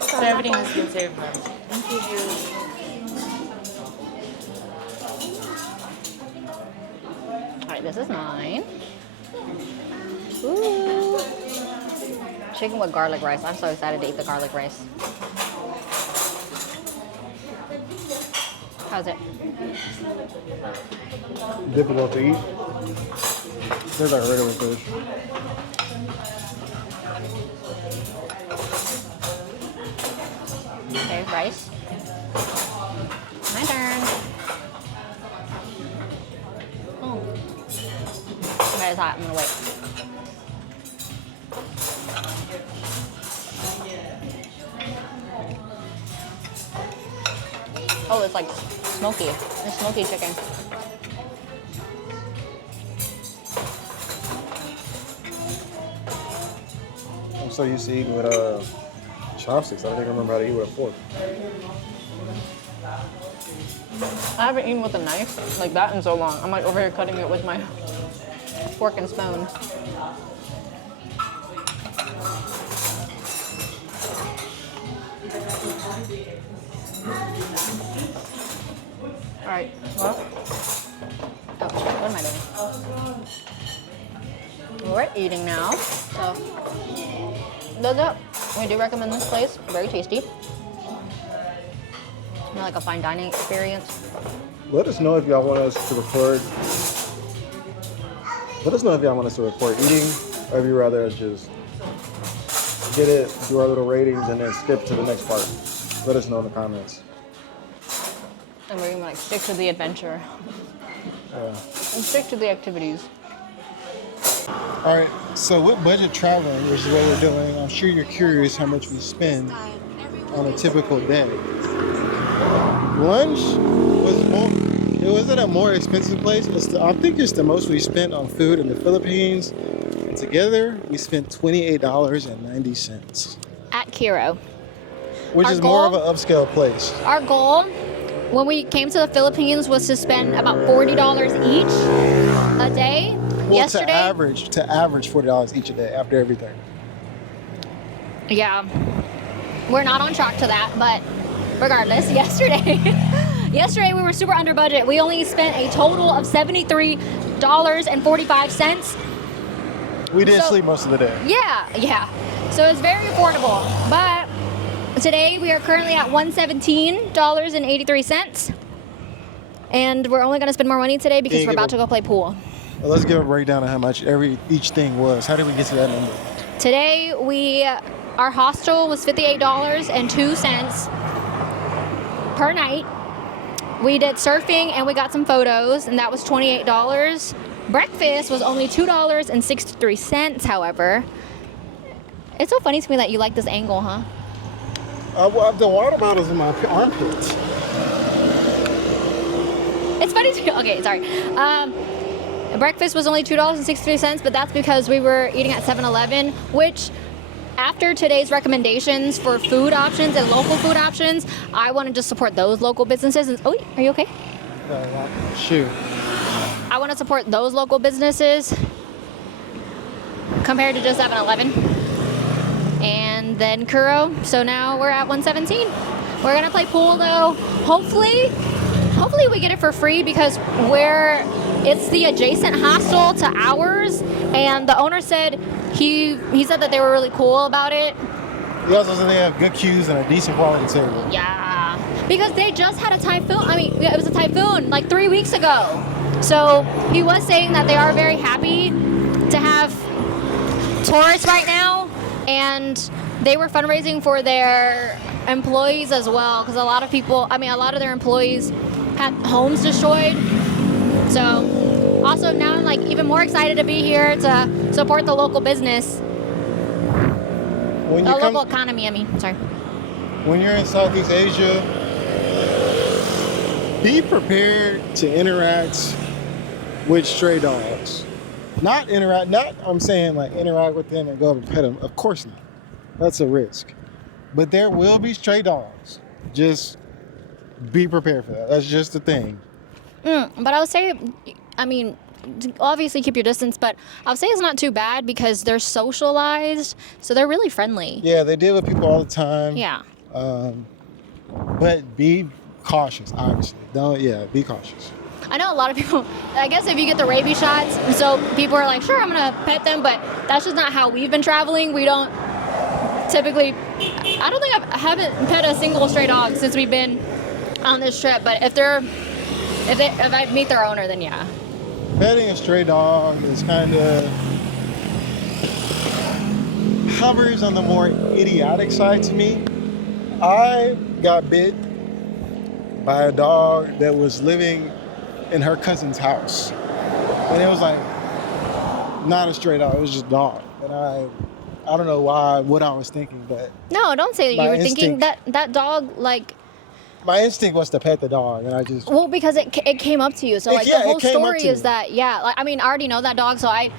So everything has been served, ma'am. All right, this is mine. Ooh. Chicken with garlic rice. I'm so excited to eat the garlic rice. How's it? Difficult to eat. Tastes like regular fish. Okay, rice. My turn. Oh. Okay, it's hot. I'm gonna wait. Oh, it's like smoky. It's smoky chicken. I'm so used to eating with chopsticks. I don't think I remember how to eat with a fork. I haven't eaten with a knife like that in so long. I'm like over here cutting it with my fork and spoon. All right, well, oh, what am I doing? We're eating now, so that's it. We do recommend this place, very tasty. More like a fine dining experience. Let us know if y'all want us to record. Let us know if y'all want us to record eating, or if you rather us just get it, do our little ratings, and then skip to the next part. Let us know in the comments. And we're gonna like stick to the adventure and stick to the activities. All right, so with budget traveling, which is what we're doing, I'm sure you're curious how much we spend on a typical day. Lunch was more, it wasn't a more expensive place. I think it's the most we spent on food in the Philippines. And together, we spent $28.90, At Kiro. which Our is more of goal- an upscale place. Our goal when we came to the Philippines was to spend about $40 each a day. Well, Yesterday, to average $40 each a day after everything. yeah, we're not on track to that, but regardless, yesterday we were super under budget. We only spent a total of $73.45. We did So- sleep most of the day. Yeah. So it's very affordable. But today we are currently at $117.83. And we're only going to spend more money today because Yeah, we're give about to go play pool. Well, let's give a breakdown of how much each thing was. How did we get to that number? Today our hostel was $58.02 per night. We did surfing and we got some photos, and that was $28. Breakfast was only $2.63, however. It's so funny to me that you like this angle, huh? The water bottle's in my armpits. It's funny to me. Okay, sorry. Breakfast was only $2.63, but that's because we were eating at 7-Eleven, which after today's recommendations for food options and local food options, I wanted to support those local businesses. Oh, are you okay? Shoot. I want to support those local businesses compared to just 7-Eleven. And then Kuro. So now we're at 117. We're gonna play pool though. Hopefully we get it for free because it's the adjacent hostel to ours, and the owner said he said that they were really cool about it. He also said they have good queues and a decent quality table. Yeah, because they just had a typhoon. I mean, it was a typhoon like 3 weeks ago. So he was saying that they are very happy to have tourists right now, and they were fundraising for their employees as well, because a lot of their employees had homes destroyed. So also now I'm like even more excited to be here to support the local business, When the you come, local economy. Sorry. when you're in Southeast Asia, be prepared to interact with stray dogs. Not I'm saying like interact with them and go up and pet them. Of course not. That's a risk. But there will be stray dogs. Just be prepared for that. That's just the thing. But I would say, obviously keep your distance, but I would say it's not too bad because they're socialized, so they're really friendly. Yeah, they deal with people all the time. Yeah. But be cautious, obviously. Be cautious. I know a lot of people, I guess if you get the rabies shots, so people are like, sure, I'm going to pet them, but that's just not how we've been traveling. We don't typically, I don't think I haven't pet a single stray dog since we've been on this trip, but if I meet their owner, then yeah. Petting a stray dog is kind of hovers on the more idiotic side to me. I got bit by a dog that was living in her cousin's house, and it was like not a stray dog, it was just a dog. And I don't know what I was thinking, but No, don't say that you were thinking that dog, like, my instinct was to pet the dog, and I just because it came up to you. So like the whole came up story to is me. that I already know that dog, so I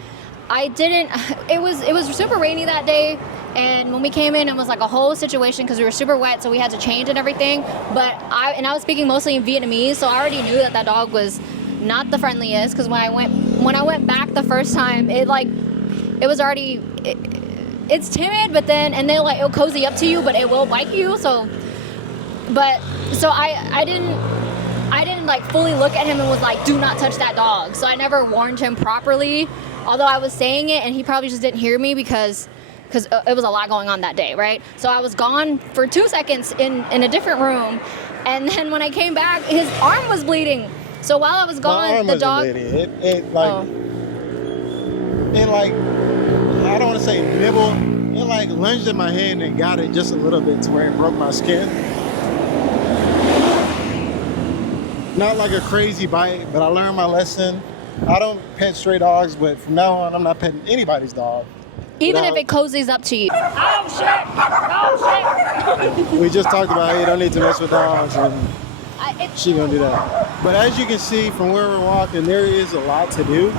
didn't. It was super rainy that day, and when we came in, it was like a whole situation because we were super wet, so we had to change and everything. But I was speaking mostly in Vietnamese, so I already knew that dog was not the friendliest. Because when I went back the first time, it was already. It's timid, but then like it'll cozy up to you, but it will bite you. So I didn't like fully look at him and was like, do not touch that dog. So I never warned him properly, although I was saying it and he probably just didn't hear me because it was a lot going on that day, right? So I was gone for 2 seconds in a different room, and then when I came back, his arm was bleeding. So while I was gone, the dog. It I don't want to say nibble. It like lunged in my hand and got it just a little bit to where it broke my skin. Not like a crazy bite, but I learned my lesson. I don't pet stray dogs, but from now on, I'm not petting anybody's dog. Even if it cozies up to you. Oh shit! Oh shit! We just talked about you don't need to mess with dogs, and she gonna do that. But as you can see from where we're walking, there is a lot to do.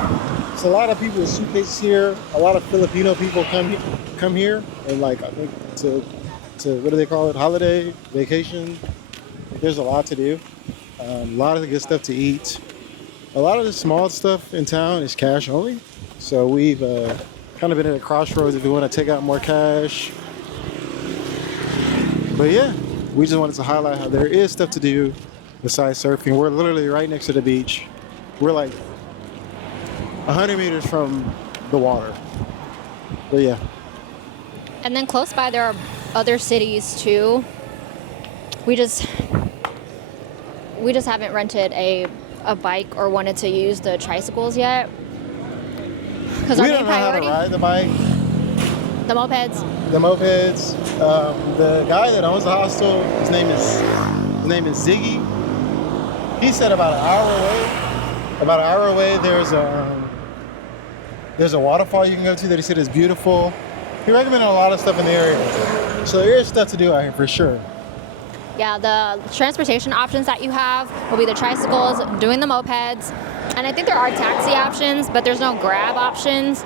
There's a lot of people with suitcases here. A lot of Filipino people come here, and like I think to what do they call it? Holiday, vacation. There's a lot to do. A lot of good stuff to eat. A lot of the small stuff in town is cash only. So we've kind of been at a crossroads if we want to take out more cash. But yeah, we just wanted to highlight how there is stuff to do besides surfing. We're literally right next to the beach. We're like 100 meters from the water. But yeah. And then close by there are other cities too. We just haven't rented a bike or wanted to use the tricycles yet. Because our We main don't know how to priority, ride the bike. the mopeds. The mopeds. The guy that owns the hostel, his name is Ziggy. He said about an hour away there's a waterfall you can go to that he said is beautiful. He recommended a lot of stuff in the area. So there is stuff to do out here for sure. Yeah, the transportation options that you have will be the tricycles, doing the mopeds, and I think there are taxi options, but there's no Grab options.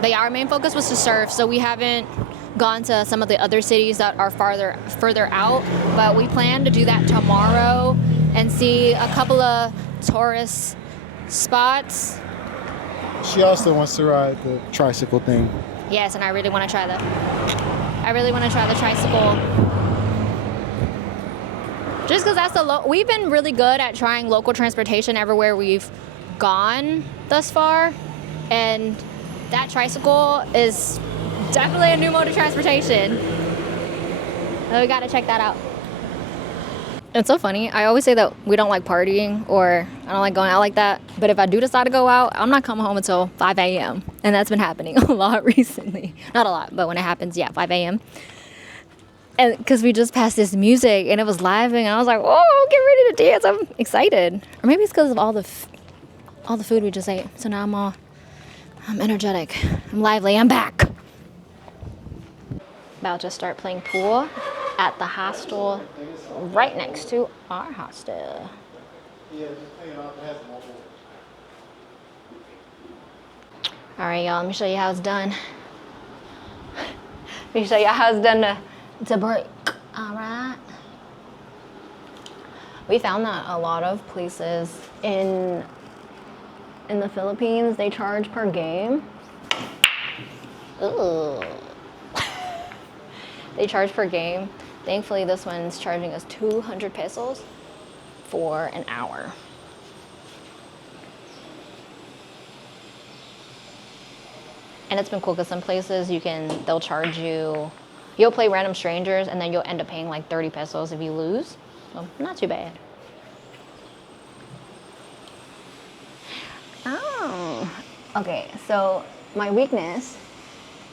But yeah, our main focus was to surf, so we haven't gone to some of the other cities that are further out, but we plan to do that tomorrow and see a couple of tourist spots. She also wants to ride the tricycle thing. Yes, and I really want to try the tricycle. Just because we've been really good at trying local transportation everywhere we've gone thus far, and that tricycle is definitely a new mode of transportation. So we gotta check that out. It's so funny. I always say that we don't like partying or I don't like going out like that. But if I do decide to go out, I'm not coming home until 5 a.m. And that's been happening a lot recently. Not a lot, but when it happens, yeah, 5 a.m. And because we just passed this music and it was live and I was like, oh, get ready to dance. I'm excited. Or maybe it's because of all the food we just ate. So now I'm energetic. I'm lively. I'm back. About to start playing pool at the hostel right next to our hostel. All right, y'all, let me show you how it's done. Let me show you how it's done to break. All right. We found that a lot of places in the Philippines, they charge per game. Ugh. They charge per game. Thankfully, this one's charging us 200 pesos for an hour. And it's been cool because some places they'll charge you, you'll play random strangers and then you'll end up paying like 30 pesos if you lose. So not too bad. Oh, okay. So my weakness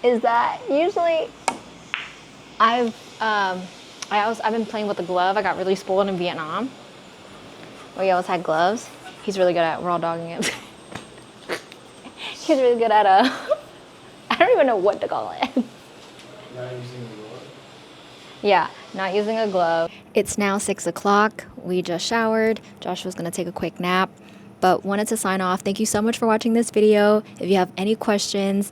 is that usually I've been playing with a glove. I got really spoiled in Vietnam. We always had gloves. He's really good at raw dogging it. He's really good at I don't even know what to call it. Not using a glove? Yeah, not using a glove. It's now 6 o'clock. We just showered. Joshua's gonna take a quick nap, but wanted to sign off. Thank you so much for watching this video. If you have any questions,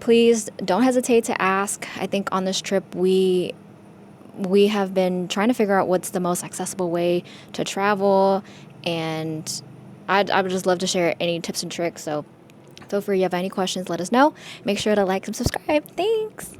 please don't hesitate to ask. I think on this trip, we have been trying to figure out what's the most accessible way to travel, and I would just love to share any tips and tricks. So feel free, if you have any questions, let us know. Make sure to like and subscribe. Thanks.